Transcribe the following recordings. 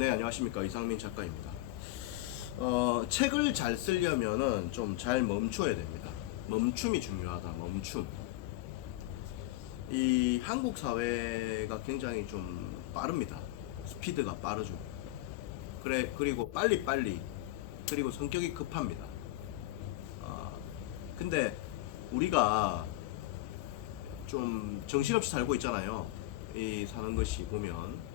네, 안녕하십니까. 이상민 작가입니다. 책을 잘 쓰려면은 좀 잘 멈춰야 됩니다. 멈춤이 중요하다. 멈춤. 이 한국 사회가 굉장히 좀 빠릅니다. 스피드가 빠르죠. 그리고 빨리빨리. 그리고 성격이 급합니다. 어, 근데 우리가 좀 정신없이 살고 있잖아요. 이 사는 것이 보면.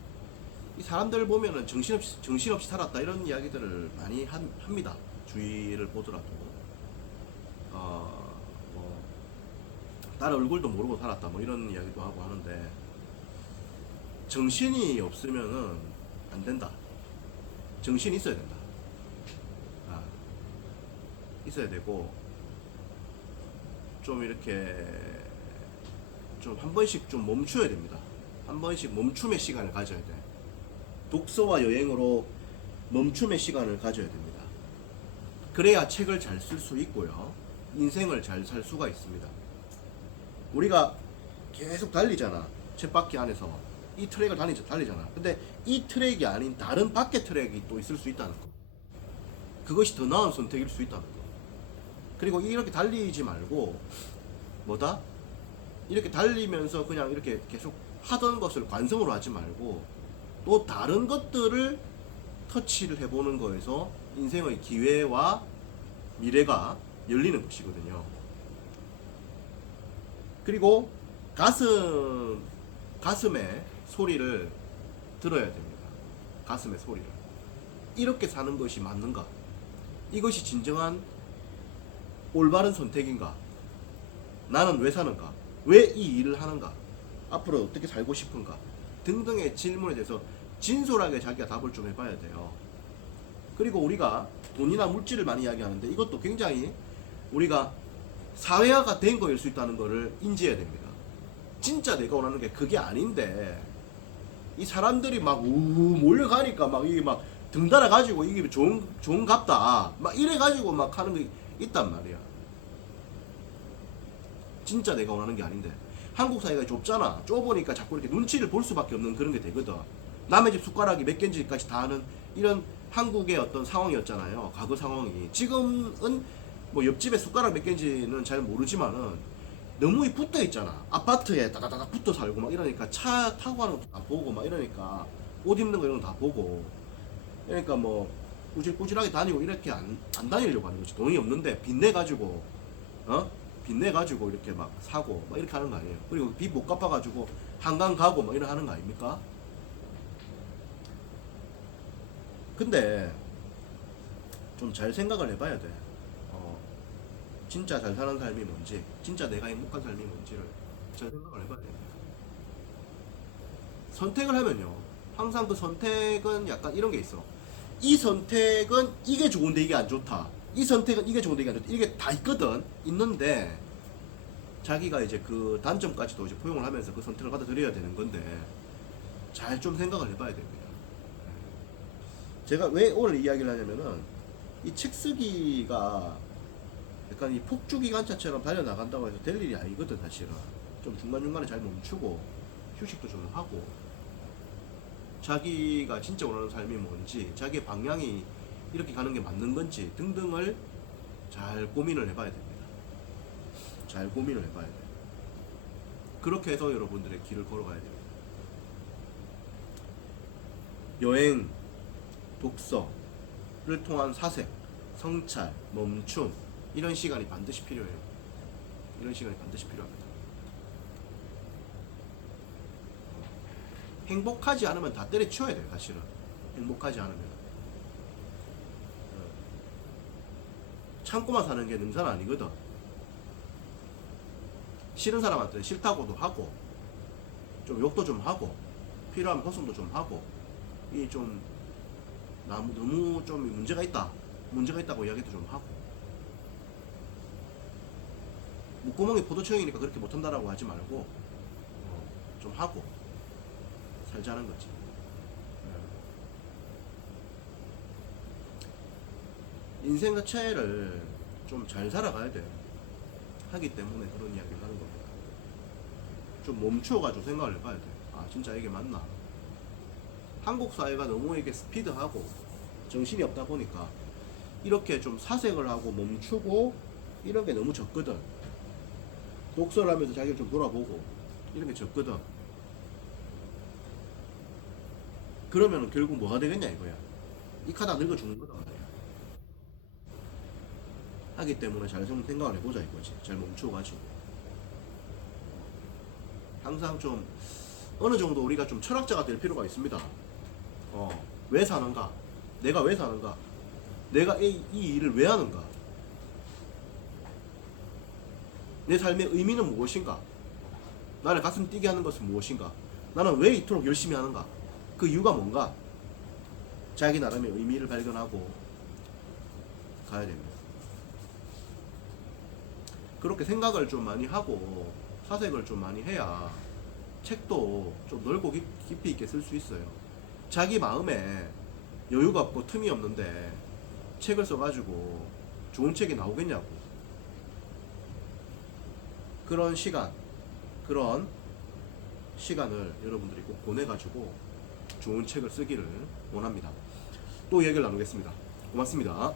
이 사람들 보면은 정신없이 살았다 이런 이야기들을 많이 합니다. 주위를 보더라도 뭐 나는 얼굴도 모르고 살았다 뭐 이런 이야기도 하고 하는데, 정신이 없으면은 안 된다. 정신이 있어야 된다. 아, 있어야 되고, 좀 이렇게 좀 한 번씩 좀 멈춰야 됩니다. 한 번씩 멈춤의 시간을 가져야 돼. 독서와 여행으로 멈춤의 시간을 가져야 됩니다. 그래야 책을 잘 쓸 수 있고요. 인생을 잘 살 수가 있습니다. 우리가 계속 달리잖아. 쳇바퀴 안에서. 이 트랙을 달리잖아. 근데 이 트랙이 아닌 다른 밖의 트랙이 또 있을 수 있다는 거. 그것이 더 나은 선택일 수 있다는 거. 그리고 이렇게 달리지 말고, 뭐다? 이렇게 달리면서 그냥 이렇게 계속 하던 것을 관성으로 하지 말고, 또 다른 것들을 터치를 해보는 거에서 인생의 기회와 미래가 열리는 것이거든요. 그리고 가슴의 소리를 들어야 됩니다. 가슴의 소리를. 이렇게 사는 것이 맞는가? 이것이 진정한 올바른 선택인가? 나는 왜 사는가? 왜 이 일을 하는가? 앞으로 어떻게 살고 싶은가? 등등의 질문에 대해서 진솔하게 자기가 답을 좀 해봐야 돼요. 그리고 우리가 돈이나 물질을 많이 이야기하는데, 이것도 굉장히 우리가 사회화가 된 거일 수 있다는 것을 인지해야 됩니다. 진짜 내가 원하는 게 그게 아닌데, 이 사람들이 막 몰려가니까 막 이게 막 등달아 가지고 이게 좋은 갑다 막 이래 가지고 막 하는 게 있단 말이야. 진짜 내가 원하는 게 아닌데. 한국 사회가 좁잖아. 좁으니까 자꾸 이렇게 눈치를 볼 수밖에 없는 그런 게 되거든. 남의 집 숟가락이 몇 개인지까지 다 아는 이런 한국의 어떤 상황이었잖아요. 과거 상황이. 지금은 뭐 옆집에 숟가락 몇 개인지는 잘 모르지만은 너무 붙어 있잖아. 아파트에 다다다닥 붙어 살고 막 이러니까 차 타고 가는 것도 다 보고 막 이러니까 옷 입는 거 이런 거 다 보고. 그러니까 뭐 꾸질꾸질하게 다니고 이렇게 안 다니려고 하는 거지. 돈이 없는데 빚내가지고, 빚내가지고 이렇게 막 사고 막 이렇게 하는 거 아니에요. 그리고 빚 못 갚아가지고 한강 가고 막 이런 하는 거 아닙니까? 근데 좀 잘 생각을 해봐야 돼. 진짜 잘 사는 삶이 뭔지, 진짜 내가 행복한 삶이 뭔지를 잘 생각을 해봐야 됩니다. 선택을 하면요, 항상 그 선택은 약간 이런 게 있어. 이 선택은 이게 좋은데 이게 안 좋다. 이 선택은 이게 좋은데 이게 안 좋다. 이게 다 있거든. 있는데 자기가 이제 그 단점까지도 이제 포용을 하면서 그 선택을 받아들여야 되는 건데, 잘 좀 생각을 해봐야 됩니다. 제가 왜 오늘 이야기를 하냐면은, 이 책 쓰기가 약간 이 폭주기관차처럼 달려나간다고 해서 될 일이 아니거든, 사실은. 좀 중간중간에 잘 멈추고, 휴식도 좀 하고, 자기가 진짜 원하는 삶이 뭔지, 자기의 방향이 이렇게 가는 게 맞는 건지 등등을 잘 고민을 해봐야 됩니다. 잘 고민을 해봐야 돼요. 그렇게 해서 여러분들의 길을 걸어가야 됩니다. 여행, 독서를 통한 사색, 성찰, 멈춤, 이런 시간이 반드시 필요해요. 이런 시간이 반드시 필요합니다. 행복하지 않으면 다 때려치워야 돼요, 사실은. 행복하지 않으면. 참고만 사는 게 능사는 아니거든. 싫은 사람한테 싫다고도 하고, 좀 욕도 좀 하고, 필요하면 허송도 좀 하고, 이 좀 너무 좀 문제가 있다고 이야기도 좀 하고, 목구멍이 포도청이니까 그렇게 못한다라고 하지 말고, 좀 하고 살자는 거지. 인생 자체를 좀 잘 살아가야 돼. 하기 때문에 그런 이야기를 하는 겁니다. 좀 멈춰가지고 생각을 해봐야 돼. 아, 진짜 이게 맞나? 한국 사회가 너무 이게 스피드하고 정신이 없다 보니까 이렇게 좀 사색을 하고 멈추고 이런 게 너무 적거든. 독서를 하면서 자기를 좀 돌아보고 이런 게 적거든. 그러면 결국 뭐가 되겠냐 이거야. 이 카드 늙어 죽는 거단 말이야. 하기 때문에 잘 좀 생각을 해보자 이거지. 잘 멈춰가지고 항상 좀 어느 정도 우리가 좀 철학자가 될 필요가 있습니다. 왜 사는가? 내가 왜 사는가? 내가 이 일을 왜 하는가? 내 삶의 의미는 무엇인가? 나를 가슴 뛰게 하는 것은 무엇인가? 나는 왜 이토록 열심히 하는가? 그 이유가 뭔가? 자기 나름의 의미를 발견하고 가야 됩니다. 그렇게 생각을 좀 많이 하고 사색을 좀 많이 해야 책도 좀 넓고 깊이 있게 쓸 수 있어요. 자기 마음에 여유가 없고 틈이 없는데 책을 써가지고 좋은 책이 나오겠냐고. 그런 시간을 여러분들이 꼭 보내가지고 좋은 책을 쓰기를 원합니다. 또 얘기를 나누겠습니다. 고맙습니다.